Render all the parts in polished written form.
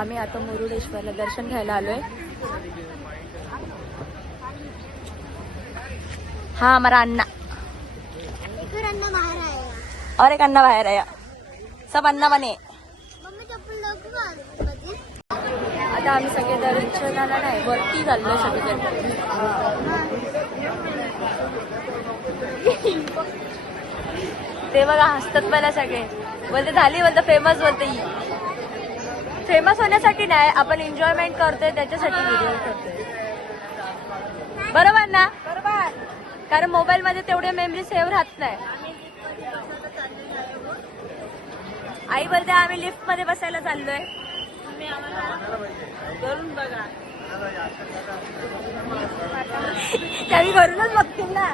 आम्ही आता मुरुडेश्वरला दर्शन घ्यायला आलोय. हा हमारा अन्ना और एक अन्ना बाहेर आहे. सब अन्ना बने. आता आम्ही सगळे दर्शनाला नाही वरती चाललोय सगळे. ते बघा हसतात मला सगळे. बोलते झाली बोलते फेमस बोलते. फेमस होण्यासाठी नाही आपण एन्जॉयमेंट करतोय त्याच्यासाठी व्हिडिओ करतोय. बरोबर ना? बरोबर. कारण मोबाईल मध्ये तेवढे मेमरी सेव्ह राहत नाही. आई बोलते आम्ही लिफ्ट मध्ये बसायला चाललोय. करून बघा. त्यांनी घरूनच बघतील ना.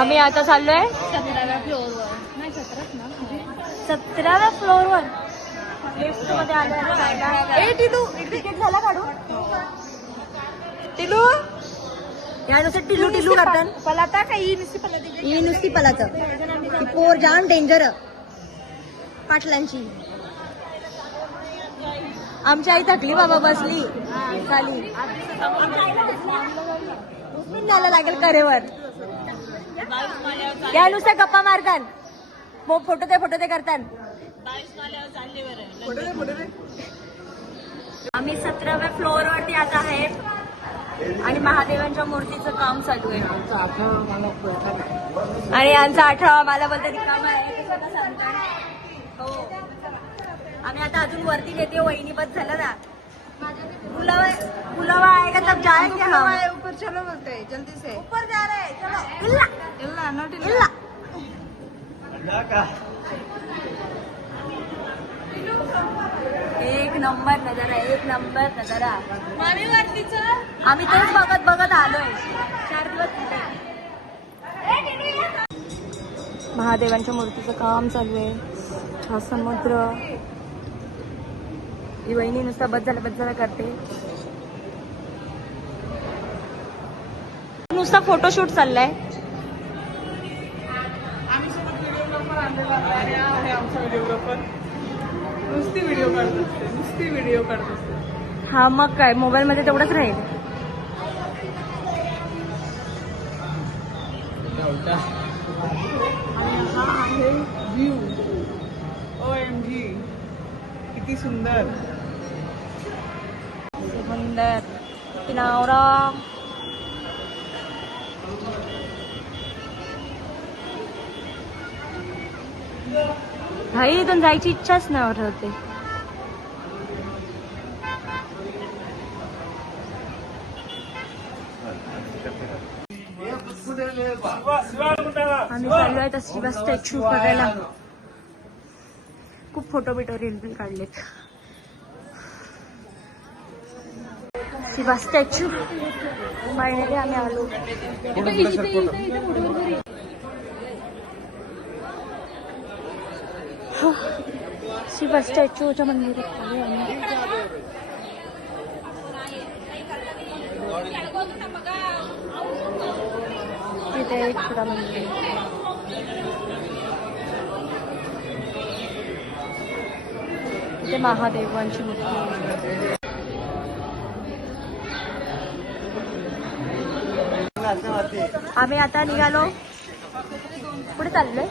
आम्ही आता चाललोय 17व्या फ्लोअरवर. लिफ्ट मध्ये आलोय. टिलू तिकीट झाला काढू. टिलू यानुसार टिलू टिलू करतात. पलाता का ही नुसती पलात. ही पोर जाम डेंजर पाटलांची. आमची आई थकली बाबा बसली खाली. द्यायला लागेल करेवर. या नुसत्या गप्पा मारतात. फोटो ते करतात. आम्ही 17व्या फ्लोअर वरती आता आहे आणि महादेवांच्या मूर्तीचं काम चालू आहे. आणि यांचा 18 मला बोलते रिकामा आहे. हो आम्ही आता अजून वरती येते. वहिनी बस झालं ना. बुलावा आएगा तब जाएंगे हम. ऊपर चलो बोलते जल्दी से. ऊपर जा रहे हैं चलो. इल्ला इल्ला नोट इल्ला. एक नंबर नजारा. एक नंबर नजारा. आम्ही तेच बघत आलोय 4 दिवस. महादेवांच्या मूर्तीचं काम चालू आहे. हा समुद्र. ही वहिनी नुसता बस करते. नुसता फोटोशूट चाललाय. आम्ही सोबत व्हिडिओग्राफर आणलेला आहे. आमचा व्हिडिओग्राफर नुसती व्हिडिओ काढत असते. हा मग काय मोबाईल मध्ये तेवढंच राहील. आणि हा आहे व्ह्यू. OMG किती सुंदर. किनारा. भाई इथून जायची इच्छाच नाही होत होते. आम्ही चाललो आहे शिवा स्टॅच्यू बघायला. खूप फोटो रील काढलेत. शिवा स्टॅच्यू फायनली आम्ही आलो. शिवा स्टॅच्यूच्या मंदिरात आलो आम्ही. तिथे एक थोडा मंदिर. इथे महादेवांची मूर्ती. आम्ही आता निघालो. कुठे चाललोय?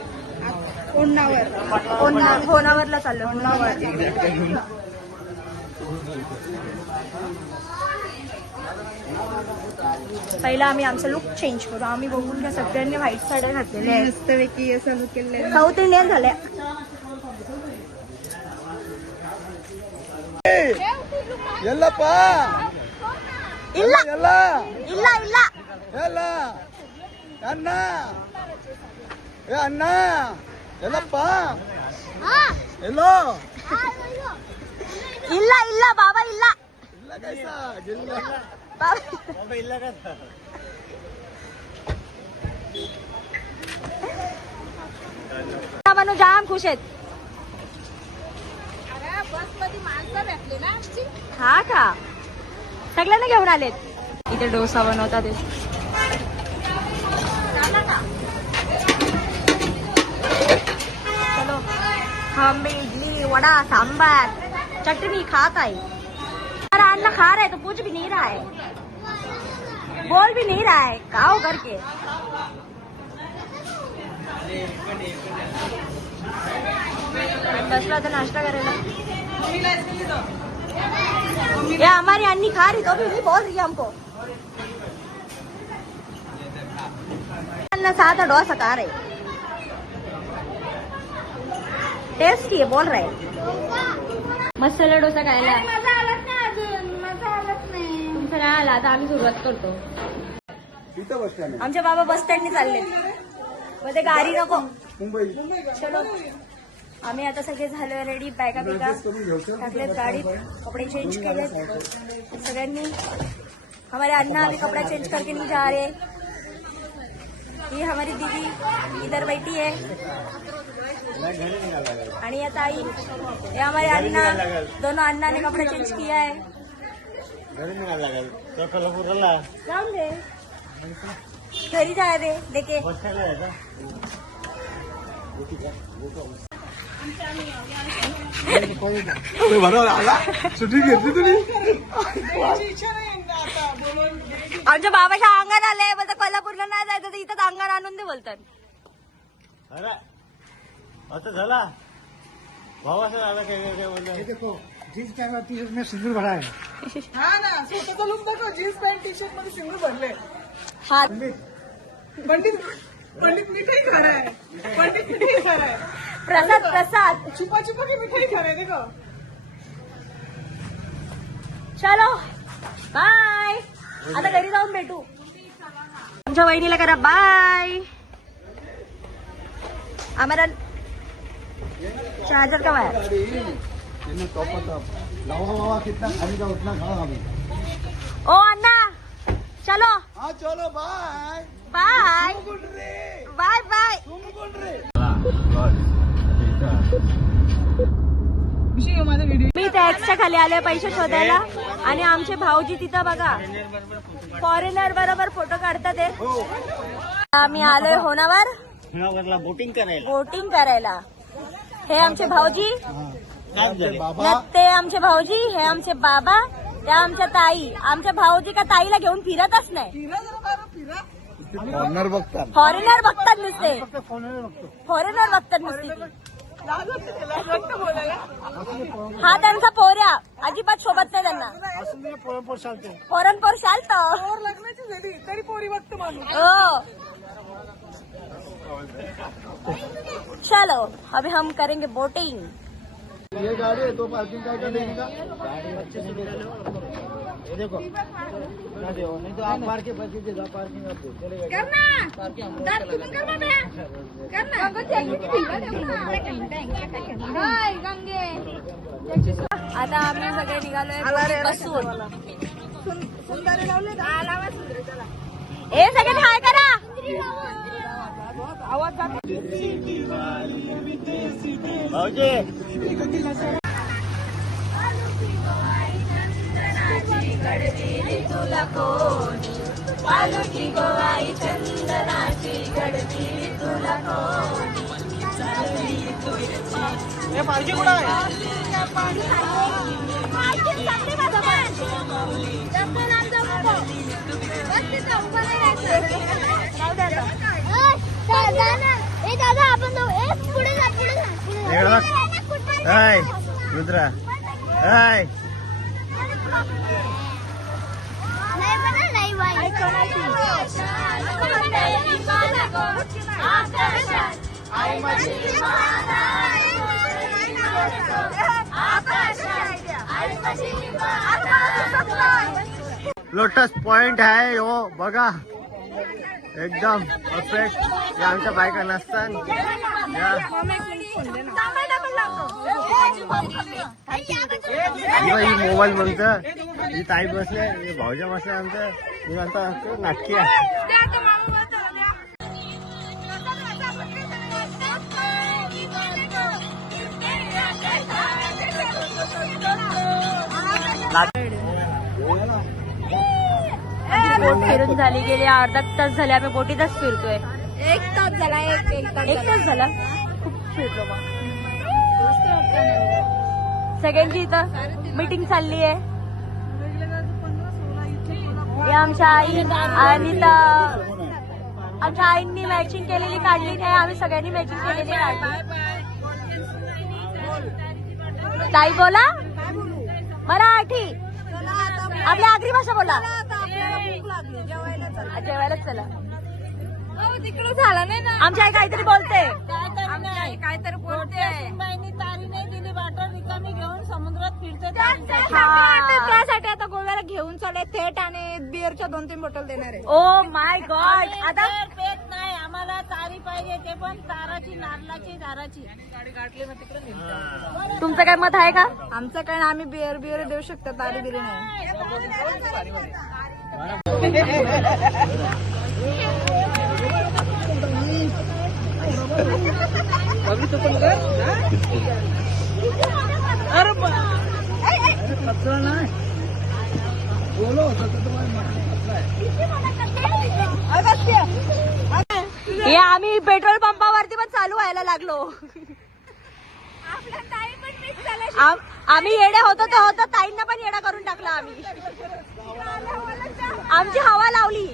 होनावरला चाललो. पहिला आम्ही आमचा लुक चेंज करू. आम्ही बघून घ्या सगळ्यांनी व्हाईट साड्या घातलेल्या आहेत. मस्तपैकी असं लुक केलेलं. साऊथ इंडियन झाल्या. ಎಲ್ಲಪ್ಪ ಇಲ್ಲ ಎಲ್ಲ ಇಲ್ಲ ಇಲ್ಲ ಎಲ್ಲ ಅಣ್ಣ ಅಣ್ಣ ಎಲ್ಲಪ್ಪ ಎಲ್ಲೋ ಇಲ್ಲ ಇಲ್ಲ ಬಾಬಾ ಇಲ್ಲ ಇಲ್ಲ ಕೈಸ ಜಿಲ್ಲ ಬಾಬಾ ಇಲ್ಲ ಕೈಸ. म्हणून जाम खुश आहेत. हा का सगळ्यांना घेऊन आलेत. इथे डोसा बनवतात. हम भी इडली वड़ा सांबार चटनी खाता है। हमारा अन्ना खा रहा है तो पूछ भी नहीं रहा है, बोल भी नहीं रहा है खाओ करके। बसला तर नाश्ता करायला। ये हमारी अन्नी खा रही तो भी नहीं बोल रही हमको। अन्ना सादा डोसा खा रहे, टेस्टी आहे बोल रहे। मसाला डोसा खायला तुमचं नाही आला, आता आम्ही सुरुवात करतो। इथं बस स्टँड आहे. आमचे बाबा बस स्टँडने चालले, मध्ये गाडी नको। मुंबई चलो आम्ही आता सगळे झालो रेडी, बॅगा बिगा टाकलेत गाडीत, कपडे चेंज केलेत सगळ्यांनी। हमारे अन्ना अभी कपड़ा चेंज करके नहीं जा रहे। ये हमारी दीदी इधर बैठी है आणि ये ताई, ये हमारे अन्ना, दोनों अन्ना ने कपड़ा चेंज किया है। जाऊन दे घरी जाय दे देखे। बरोबर आला सुट्टी घेतली तुम्ही. इच्छा नाही आता बोलून आमच्या बाबाच्या अंगण आले, बोलतात कोल्हापूरला नाही जायचं तर इथंच अंगण आणून दे बोलतात। आता झाला भाऊ असं झाला काय जीन्स पॅन्ट टी शर्ट में सिंदूर भरा है. हा ना, स्वतःचा लुक दाखव. जीन्स पॅन्ट टी शर्ट मध्ये सिंदूर भरले. हा पंडित पंडित मिठाई खा रहा है, पंडित मिठाई खा रहा है. प्रसाद प्रसाद। छुपा छुपा के मिठाई खा रहा है देखो. चलो बाय, आता घरी जाऊन भेटू। आमच्या वहिनीला करा बाय। आम्हाला चार्जर का वायर। इन्हें टॉप लाओ बाबा, कितना खाएगा उतना खाओ अभी. ओ अन्ना चलो हाँ चलो बाय बाय बाय बाय। माझा व्हिडिओ मी त्या एक्सच्या खाली आले पैसे शोधायला आणि आमचे भाऊजी तिथं बघा फॉरेनर बरोबर फोटो काढतात ते। आम्ही आलोय होनावर बोटिंग करायला. बोटिंग करायला। हे आमचे भाऊजी, बाबा ते आमचे भाऊजी, हे आमचे बाबा, त्या आमच्या ताई। आमच्या भाऊजी का ताईला घेऊन फिरतच नाही, फिरा जरा बाबा फिरा. कॉर्नर बघतात. फॉरेनर बघतात नुसते, फॉरेनर बघतात नुसते। लाज वाटते त्याला, लाज वाटतं बोलायला. हा त्यांचा पोऱ्या अजिबात शोभत नाही त्यांना, पोरणपोर चालतं। पोर लग्नाची झाली तरी पोरी बघतो माणूस. ओ चलो अभी हम करेंगे बोटिंग। ये गाड़ी है तो पार्किंग का देने का. ये देखो नहीं तो आप मार के बची दे पार्किंग आप दो चलेगा. आता आम्ही सगळे निघालोय बसून। ए सगळे हाय करा। भाऊजी हे पार्किंग कुठं आहे? दादा आपण पुढे जा पुढे हाय रुद्रा हाय नाही बना नाही बाई लोटस पॉइंट आहे हो बघा एकदम परफेक्ट. हे आमच्या बायका नसतात ही मोबाईल म्हणतं, ही ताई बसले, हे भाऊजा बसले आमचं, मी म्हणता नाटकी आहे. बोट फिरून झाली, गेली अर्धा तास झाले आम्ही बोटीतच फिरतोय। एक तास झाला एक एक तास झाला, खूप फिरलो मग। सगळ्यांची इथं मीटिंग चालली आहे. हे आमच्या आई आणि आमच्या आईंनी मॅचिंग केलेली काढली नाही, आम्ही सगळ्यांनी मॅचिंग केलेली काढली. ताई बोला मराठी, आपल्या आगरी भाषा बोला. जेवायलाच चला. तिकडे झाला नाही ना. आमची आई काहीतरी बोलते. काहीतरी बोलते. तारी नाही दिली वाटर रिकामी घेऊन समुद्रात फिरते. त्यासाठी आता गोव्याला घेऊन चालले थेट आणि बिअरच्या 2-3 बॉटल देणार आहे. Oh my God. आता पेत नाही आम्हाला तारी पाहिजे, ते पण ताराची, नारळाची, दाराची. तुमचं काय मत आहे का? आमचं काय आम्ही बिअर देऊ शकतो, तारी बिरी नाही. हे आम्ही पेट्रोल पंपावरती पण चालू व्हायला लागलो. आम्ही येडे होतो तर होतो, ताईंना पण येडा करून टाकला आम्ही. आमची हवा लावली.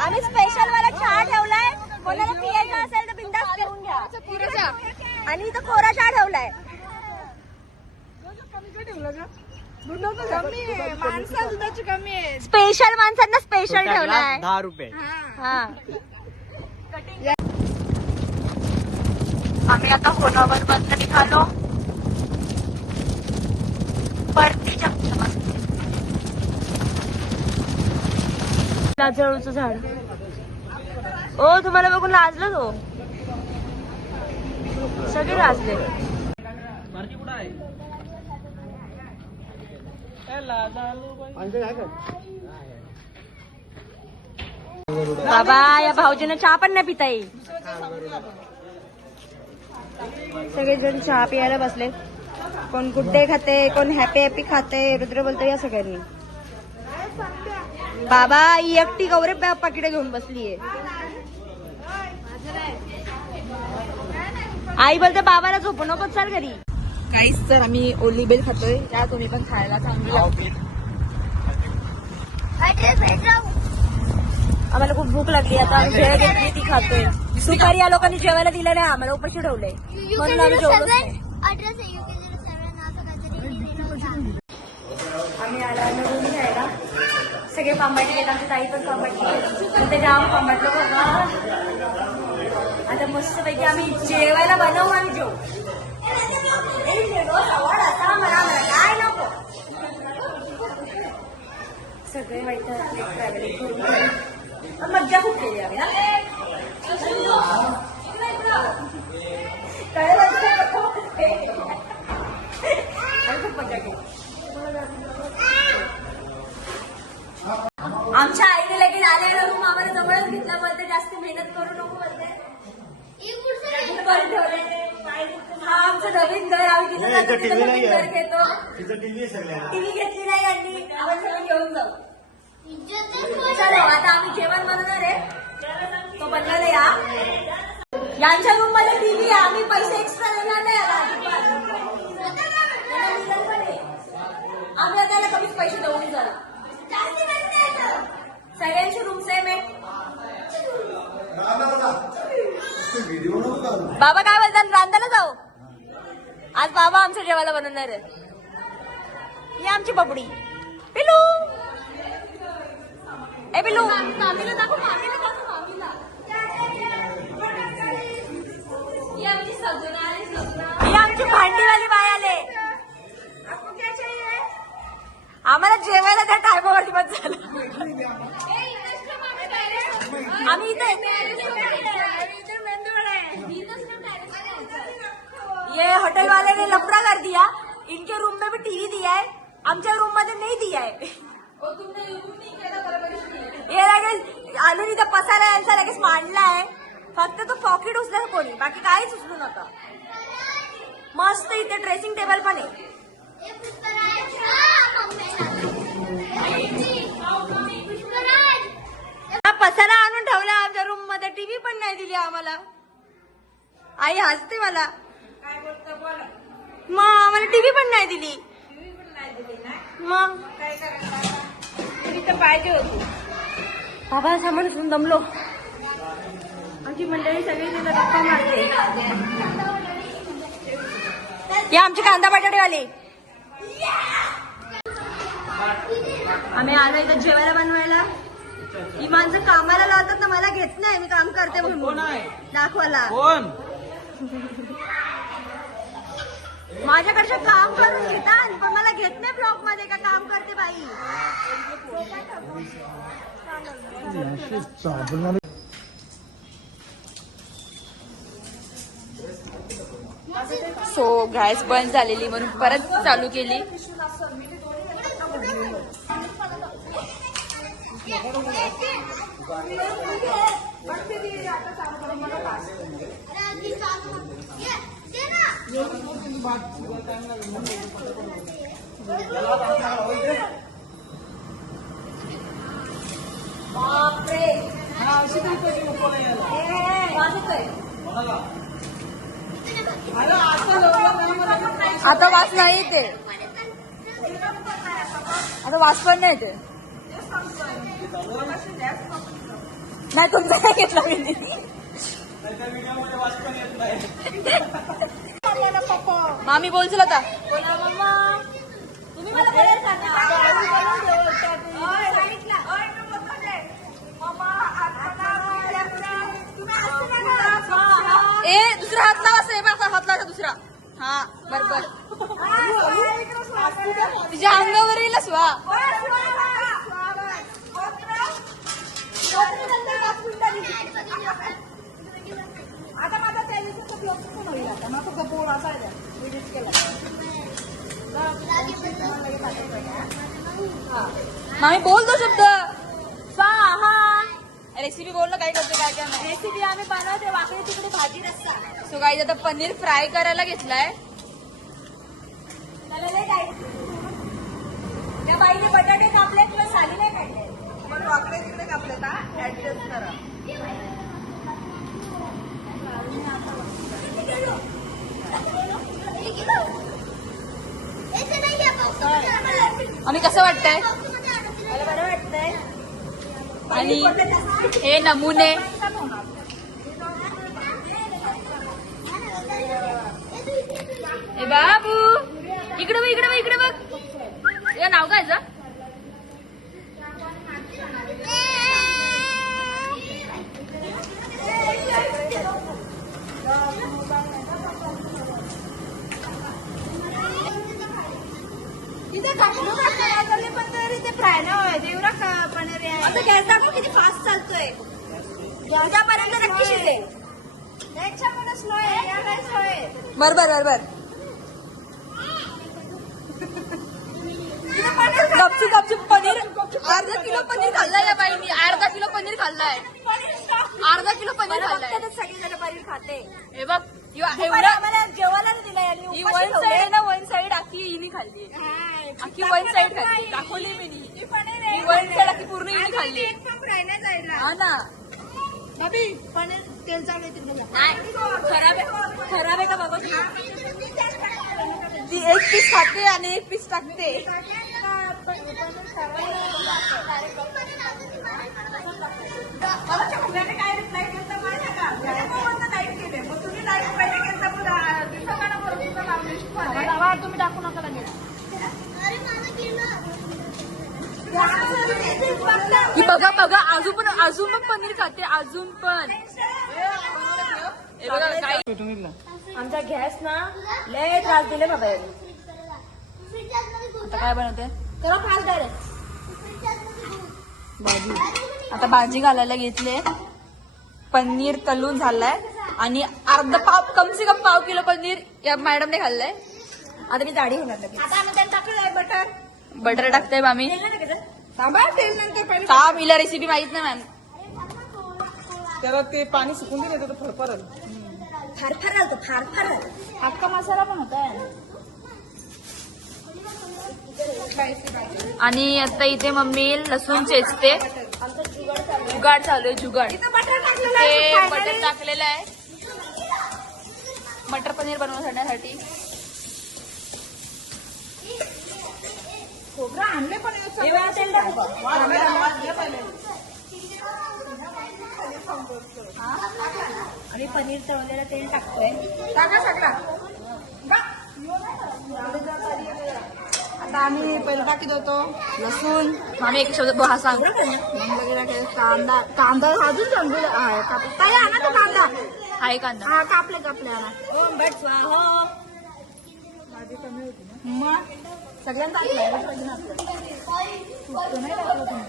आम्ही स्पेशल वाला चहा ठेवलाय, कोणाला पियायचा असेल तर बिंदास पिऊन घ्या. आणि इथं कोरा चहा ठेवलाय. स्पेशल माणसांना स्पेशल ठेवलाय. 10 रुपये. हा. आम्ही आता होनावर बंद निघालो. परतीच्या लाजळूचं झाड. ओ तुम्हाला बघून लाजलं तो. सगळे लाजले. बाबा या भाऊजीनं चहा पण नाही पिता येईल. सगळेजण चहा पियाला बसले. कोण गुड्डे खाते, कोण हॅपी हॅपी खाते. रुद्र बोलतो या सगळ्यांनी. बाबा ही एकटी गौरे पाकिटे घेऊन बसलीये. आई बोलते बाबाला झोपू नको, चल घरी. काहीच तर आम्ही ओली बेल खातोय, या तुम्ही पण खायला चांगली लागते. आम्हाला खूप भूक लागली. आता आम्ही भेळ घेतली ती खातोय. दुपारी या लोकांनी जेवायला दिलं नाही आम्हाला, उपाशी ठेवलंय म्हणून आम्ही जेवलोच नाही. आम्ही आला रूम घ्यायला. सगळे पांबाटी गेले, आमची ताई पण पांबाटी. ते जाम पांबाटलं बघा. आता मस्त पैकी आम्ही जेवायला बनवू, आम्ही जेवू. काय नको सगळे वाईट ट्रॅव्हलिंग करून मज्जा खूप केली आम्ही. खूप मजा केली. आमच्या आईने लगेच आलेला रूम आम्हाला जवळच घेतला. बोलते जास्त मेहनत करू नको बोलते. हा आमचं नवीन घर. आम्ही तिथं नवीन घर घेतो. टीव्ही घेतली नाही यांनी, आपण सगळं घेऊन जाऊ. चलो आता आम्ही जेवण बनवणार आहे, तो बनवायला या. यांच्या रूम मध्ये टीव्ही आहे, आम्ही पैसे एक्स्ट्रा देणार नाही. आम्ही त्याला कमीच पैसे देऊन जाऊ. सगळ्यांची रूम सेम आहे. बाबा काय बोलतात, रांधायला जाऊ. आज बाबा आमच्या जेवायला बनवणार आहे. ही आमची बबडी पिलू. ए पिलू, मामीला दाखव, मामीला दाखव, मामीला. ही आमची भांडीवाली बाई आले. आम्हाला जेवायला त्या टायमावरती बस झालं. आम्ही इथे ये होटल वाले ने लफड़ा कर दिया. इनके रूम में भी टीवी दिया है, आमच्या रूम मध्ये नाही दिया है. हे लगेच आणून इथं पसारा यांचा लगेच मांडला आहे. फक्त तो पॉकेट उचला कोणी, बाकी काहीच उचलू नका. मस्त इथे ड्रेसिंग टेबल पण आहे. पसारा आणून ठेवला आमच्या रूम मध्ये. टीव्ही पण नाही दिली आम्हाला. आई हसते मला. काय बोलतो बोला. मग आम्हाला टीव्ही पण नाही दिली. मग मी तर पाहिजे होती. बाबा सामान दमलो. आमची मंडळी सगळी तिला गप्पा मारते. या आमचे कांदा बटाटेवाले. आम्ही आलो इथं जेवायला बनवायला. ही माणसं कामाला लावतात ना, मला घेत नाही. मी काम करते म्हणून दाखवायला. कोण माझ्याकडचं काम करून घेतात पण मला घेत नाही ब्लॉग मध्ये. का काम करते बाई. सो गॅस बंद झालेली म्हणून परत चालू केली. आता वास नाही येते. आता वास पण नाही येते. नाही तुमचा काय घेतला मी. मामी बोलছিল आता. तुम्ही मला बोलायला ए दुसरा हात लावा. हात लावायचा दुसरा. हा बरोबर. तुझ्या अंगावर येईलच वा. आता माझा त्या दिवसाचा ब्लॉग पण होईल. आता माझा कपोळ असा एडिट केला. मामी बोल दो शब्द. स्वाहा. रेसिपी बोल ना, काय करते काय काय नाही. रेसिपी आम्ही बनवते वाकडी तिकडे भाजी रस्सा. सो गाईज आता पनीर फ्राय करायला घेतलाय. त्या बाईने बटाटे कापले किंवा साली नाही काढले. मग वाकडे तिकडे कापले का ऍडजस्ट करा. आम्ही कसं वाटतंय. मला बरं वाटतंय. आणि हे नमुने. ए बाबू इकडे बघ इकडे बघ इकडे बघ. हे नाव काय जा. फ्राय ना एवढा पनीर आहे. गॅस दाखव किती फास्ट चालतोय. उद्यापर्यंत नक्की शिजेल. त्याच्यामुळे स्लो आहे. या काय स्लो आहे. बरोबर बरोबर. गपचूप गपचूप पनीर. अर्धा किलो पनीर खाल्लाय या बाईनी. अर्धा किलो पनीर खाल्लाय. अर्धा किलो पनीर खाल्लाय. सगळीजण पनीर खाते. हे बघ एवढं आम्हाला जेवायला दिलं यांनी. ही वन साईड ना, वन साईड अख्खी हिनी खाल्ली. अख्खी वन साईड खाल्ली. दाखवली मी नी. ही वन साईड अख्खी पूर्ण हिनी खाल्ली. फ्राय नाही जायला. हा ना. पनीर तेल चालू तिकडे. नाही खराब आहे का बघा. ती एक पीस खाते आणि एक पीस टाकते. काय रिप्लाय केलं माहिती का. लाईट केले मग तुम्ही लाईट पाहिजे केलं तुम्ही टाकू नका लगेच. ही बघा बघा अजून पण पनीर खाते. अजून पण हे बघा काय. आमचा गॅस ना लय त्रास दिले बाबा यांनी. आता काय बनवते. तेव्हा फास्ट डायरेक्ट. भाजी. आता भाजी घालायला घेतले. पनीर तळून झालाय आणि अर्धा पाव कम से कम पाव किलो पनीर या मॅडमने खाल्लंय. आता मी जाडी होणार लगेच. आता आम्ही त्यात टाकलंय बटर. बटर टाकताय आम्ही. थांबा तेल नंतर पहिले का हिला रेसिपी माहित नाही मॅम. त्याला ते पाणी सुकून दिले तर फरफरल. फार आलतो फार. अख्खा मसाला पण होता. आणि आता इथे मम्मी लसूण चेचते. जुगाड चालू आहे. जुगाड. ते बटर टाकलेलं आहे मटर पनीर बनवण्यासाठी. खोबरं आणले पण हे हे बघा, तेल टाकू. वाजले पहिले. आणि पनीर तळलेलं तेल टाकतोय. टाका सगळा. आता आम्ही पहिलं टाकीत होतो लसूण. मामी एक शब्द हा सांग. मग वगैरे काय कांदा. कांदा अजून समजून ताई आणा तो कांदा. आहे कांदा. हा कापले आणा. ओम भट स्वाहा. मग सगळ्यांना टाकलं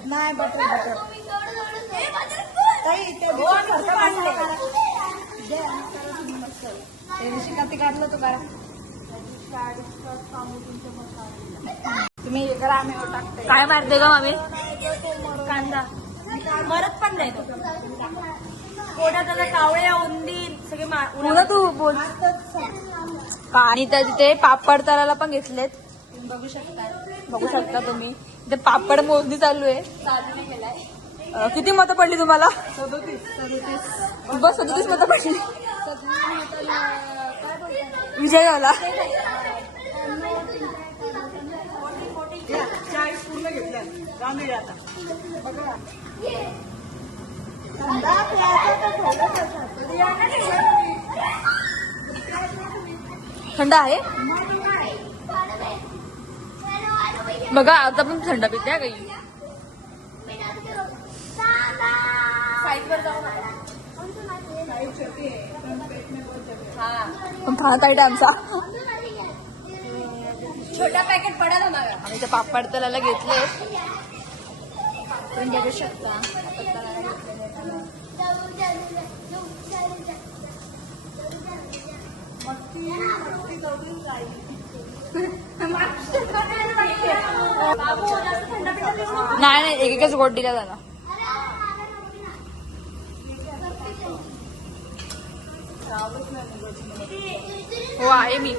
नाही बटर ताई त्या दिवशी काती काढलं तो करा. तुम्ही हे करा आम्ही टाकते. काय मारते ग मामी? कांदा मरत पण नाही तो. पोटात आता कावळे उंदीर सगळे उन्हा तू बोल. आणि त्या तिथे पापड तळायला पण घेतलेत. बघू शकता तुम्ही. इथे पापड मोजणी चालू आहे. किती मतं पडली तुम्हाला? 37 मतं पडली. विजय झाला. 40 पूर्ण घेतल्या. रामदेव आता थंड आहे बघा. आता पण थंड पिते काही. पण खात आहे आमचा छोटा पॅकेट पडा ना. आम्ही ते पापड तळायला घेतले. तुम्ही बघू शकता. नाही एकच गोट दिला झाला. हो आहे मी.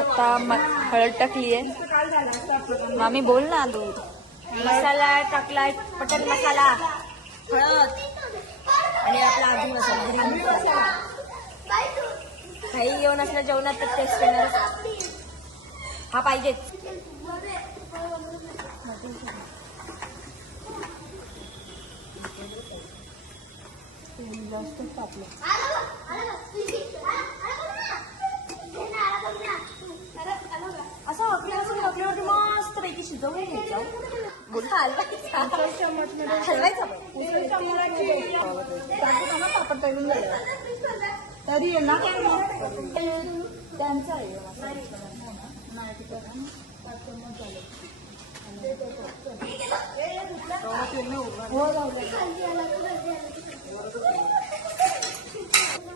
आता हळद टाकली आहे. मामी बोल ना तू. मसाला टाकलाय. मटन मसाला, हळद आणि आपला आधी मसाला ग्रीन मसाला. काही येऊन असल्या जेवणात तर टेस्ट येणार. हा पाहिजेच. असं हकल्यावरती मस्त पैकी शिजवून घ्यायचं. हलवायचं पापड तळून झालं तरी आहे ना त्यांचा आहे.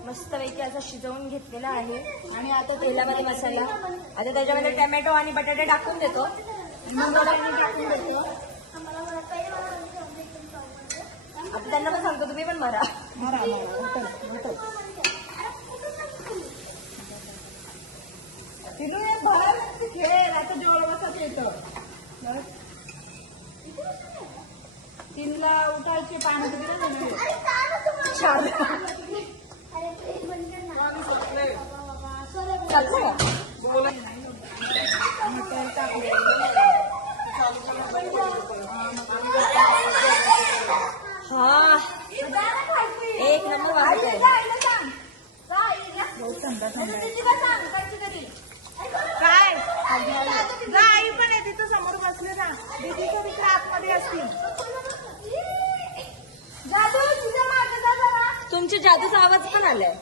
मस्त पैकी असं शिजवून घेतलेला आहे. आणि आता तेलामध्ये मसाला. आता त्याच्यामध्ये टोमॅटो आणि बटाटे टाकून देतो. आता त्यांना पण सांगतो तुम्ही पण भरा. खेळ आता जेवढं बसत येतं. 3ला उठायचे पाणी हा एक नंबर वाजत आहे. काय आई पण आहे तिथं समोर बसले ना. दीदीचं तिकडे आतमध्ये असतील. तुमच्या जादूचा आवाज पण आलाय.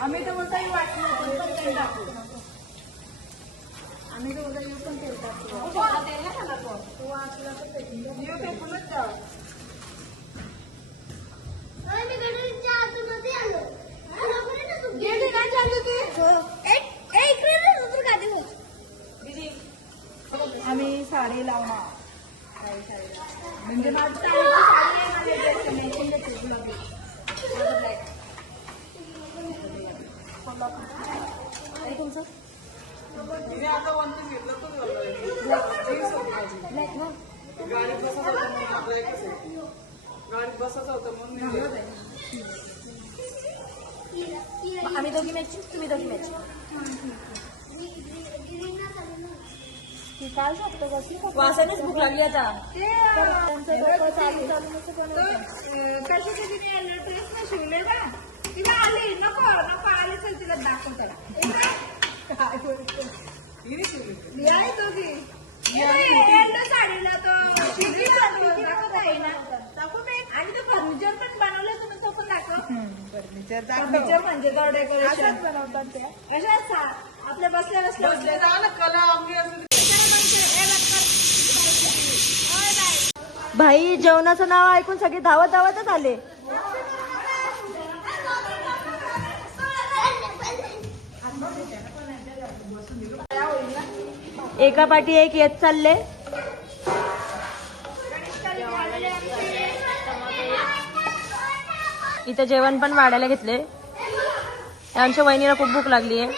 आम्ही तर बोलता येऊ वाटलं टाकू. आम्ही तर बोलता येऊ पण तेल टाकू. तू वाचला तर येऊ फेकूनच जावं. आम्ही साडी लावणार. म्हणजे माझी साडी तुमचं आम्ही दोघी मॅच तुम्ही दोघी मॅच वासानेच भूक लागली आता कशासाठी ड्रेस नाही शिवले ना तिला आली नको नको आली तर तिला दाखव त्याला दोघी साडीला तो दाखवता येईना आणि तो फर्निचर पण बनवलं तुम्ही तो पण दाखव फर्निचर म्हणजे तो डेकोरेशन बनवतात त्या अशाच आपल्या बसल्या भाई जेवणाचं नाव ऐकून सगळे धावत धावतच आले. एका पाठी एक येत चालले. इथं जेवण पण वाढायला घेतले. आमच्या वहिनीला खूप भूक लागली आहे.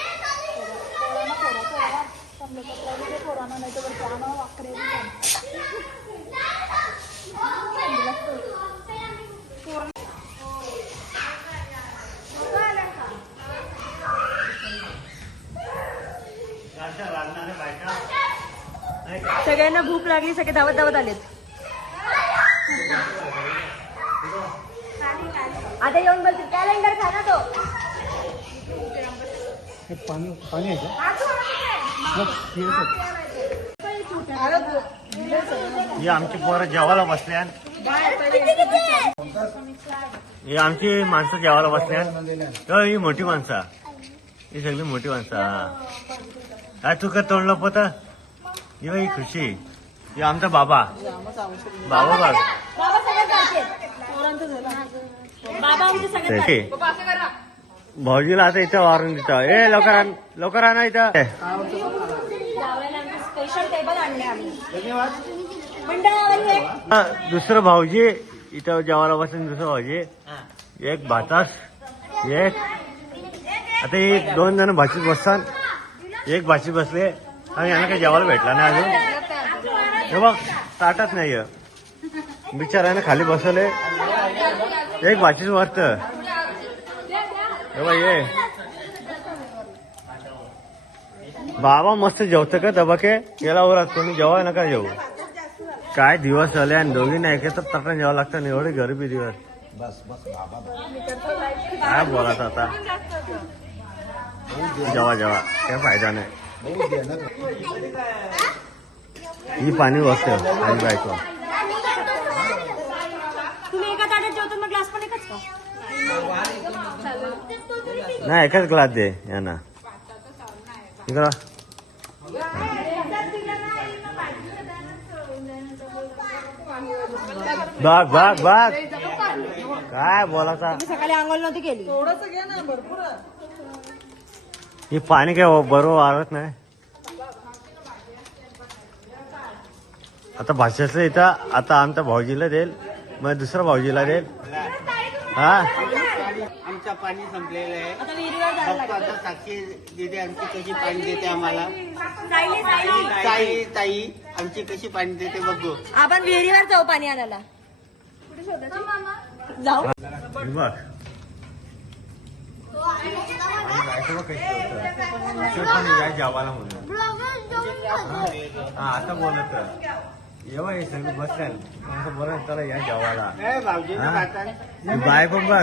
सगळ्यांना भूक लागली. सगळे धावत धावत आलेत. आता येऊन बोलतील कॅलेंडर खा ना तो. पाणी पाणी आहे का? ही आमची पोरं जेवायला बसल्या. ही आमची माणसं जेवायला बसल्या. ही मोठी माणसं. ही सगळी मोठी माणसं. काय तू का तोंडलं पोत. ही बाई खुशी. ही आमचा बाबा. बाबा बघ. भाऊजीला आता इथं वारून देतो. ए लवकर आणा इथं. स्पेशल टेबल आणले आम्ही. दुसरं भाऊजी इथं जेवायला बसून. दुसरं भाऊजी एक भातास एक. आता ही 2 जण भाषीत बसतात. एक भाषीत बसले आणि यांना काही जेवायला भेटला नाही अजून. हे बघ ताटच नाही. बिचाराने खाली बसवले. एक भाषीच वरत. हे बघ ये बाबा मस्त जेवतं का दबाके. याला ओरत तुम्ही जेवाय नका जेवू. काय दिवस झाले आणि दोघींना एकत्र ताटाने जेवावं लागतं. एवढे गरीबी दिवस. बस बस बाबा काय बोलायचं आता. जेवा जेवा काय फायदा नाही. बहुत दे ना. ही पाणी बसते आई बायको. तुम्ही एका ताटात जेवतो मग ग्लास पण एकच का. नाही एकच ग्लास दे यांना. इकडं बघ बघ बघ काय बोलायचा. सकाळी आंघोळ नव्हती केली. ही पाणी काय बरोबर वाढत नाही. आता भाषेचं इथं आता आमच्या भाऊजीला देईल. मग दुसऱ्या भाऊजीला देईल. हा आमचं पाणी संपलेलं आहे. आता विहिरीवर जायला फक्त लागतं. आता साक्षी दिदी आमची कशी पाणी देते आम्हाला. सायली, सायली. ताई ताई आमची कशी पाणी देते बघू. आपण विहिरीवर जाऊ पाणी आणायला. जाऊ. हे बघ आणि बायको बघ कशी होतं. ते पण या जेवायला म्हणून. हा आता बोलत येवा हे सगळे बसल्या. बोलत चला या जेवायला. बायको बघ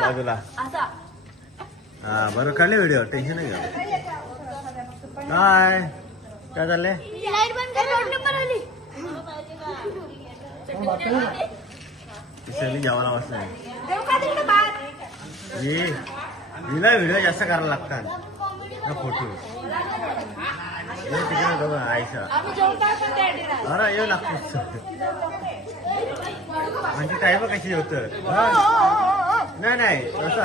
बाजूला. हा बरं काढले व्हिडिओ. टेन्शन नाही घ्या. काय चाललंय. सगळी जेवायला बसलाय. हिला व्हिडिओ जास्त करायला लागतात ना. फोटो तिकडे बघा आयसा. अरे येऊ लागतो म्हणजे काय बघ कशी जेवत. नाही नाही असं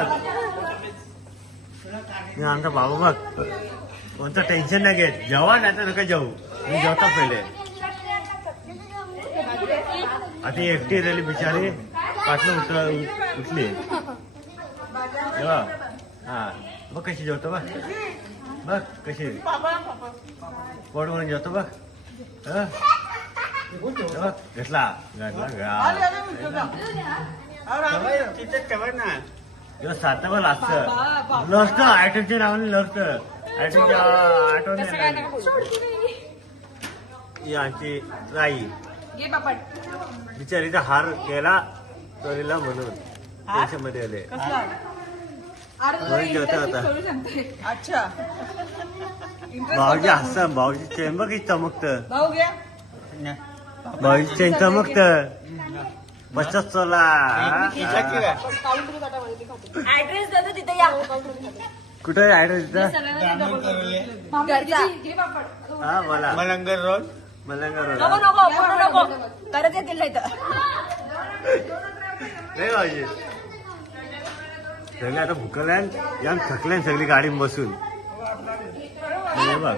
आमचा बाबा बघ कोणतं टेन्शन नाही घेत. जेव्हा नाही तर नका जाऊ. मी जेवता पहिले. आता एकटी राहिली बिचारी. पाटलं उठली. तेव्हा हा बघ कशी जेवतो बघ बघ कशी पोट म्हणून जेवतो बघ हं? बघ, घेतला तिथं ठेवा ना. सातावर असतं नसतं आयटमच्या नावाने नसतं आयटमच्या आठवण यांची राई बिचारीचा हार गेला चोरीला म्हणून त्याच्यामध्ये आले म्हणून जेवता होता अच्छा भाऊजी हसता भाऊजी चेन बघ किती चमकतं भाऊ घ्या भाऊजी चेन चमकतं बचत चला खिचाची का? ऍड्रेस देतो तिथे या कुठे ऍड्रेस इथं ग्रामीण करवले. घरचा हा मला मलंगर रोड. मलंगा नको रोड नको पूर्ण नको करत येतील नाही तर नाही भाऊजी सगळे आता भुकल्यान यान थकल्यान सगळी गाडी बसून हे बघ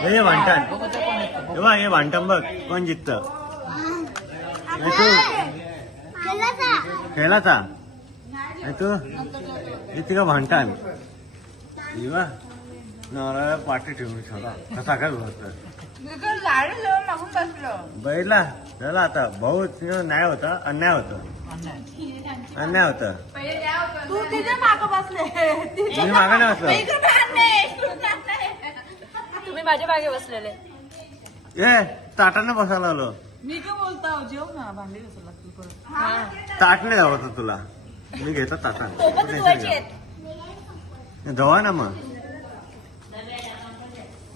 हे भांडण हे बघ हे भांडण बघ कोण जिंकत खेळाचा तू इथे का भांडण बा नवरा पाठी ठेवून छोटा कसा काय बसत बैला झाला आता भाऊ न्याय होता अन्याय होता अन्याय होता तू तिथे मागं बसले मी मागा नाही बसलो तुम्ही माझ्या मागे बसलेले ए ताटानं बसायला आलो मी काय बोलता जेव ना भांडी घासायला लागतील परत ताट नाही हवं तुला मी घेतो ताटा सोबत धुवायची आहेत धवा ना मग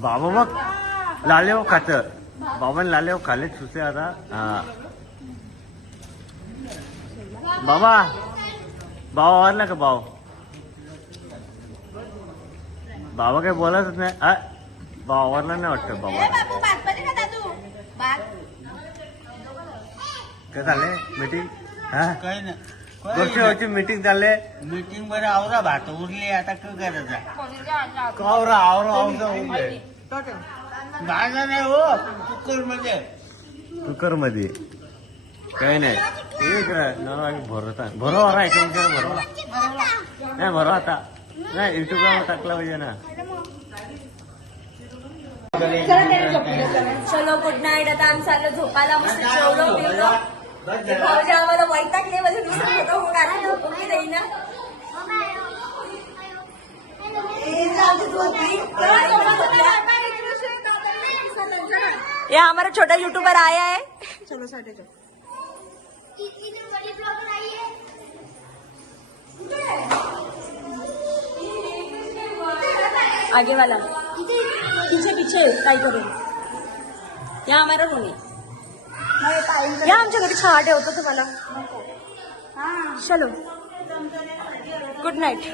बाबा बघ लाले हो खात बाबाने लाले हो खाले सुचे आता हा बाबा भाव आवरला का भाव बाबा काही बोलायच नाही भाव आवरला नाही वाटतं बाबा काय झालंय मीटिंग हा काही नाही. गोष्टी मीटिंग चालले मीटिंग बरं आवरा भात उरली आता काय करायचं? आवरा आवरा आवरा उरले भाजा नाही हो कुकर मध्ये. कुकर मध्ये काही नाही एक भरोसा भरोवा आहे तुमच्या भरोवा नाही भरो आता नाही युट्यूबला टाकला पाहिजे ना चलो गुड नाईट आता आम्ही चाललो झोपायला मस्त जेवलो बिवलो भाऊजी आम्हाला वैतागले मध्ये दुसरं होतं होऊन आता झोपूनही देईना ये हमारा छोटा यूट्यूबर आया है चलो साइड जाओ आगे वाला पीछे पीछे काय करू या हमारा रूम है या आमच्या घरी चहा ठेवतो तुम्हाला चलो गुड नाईट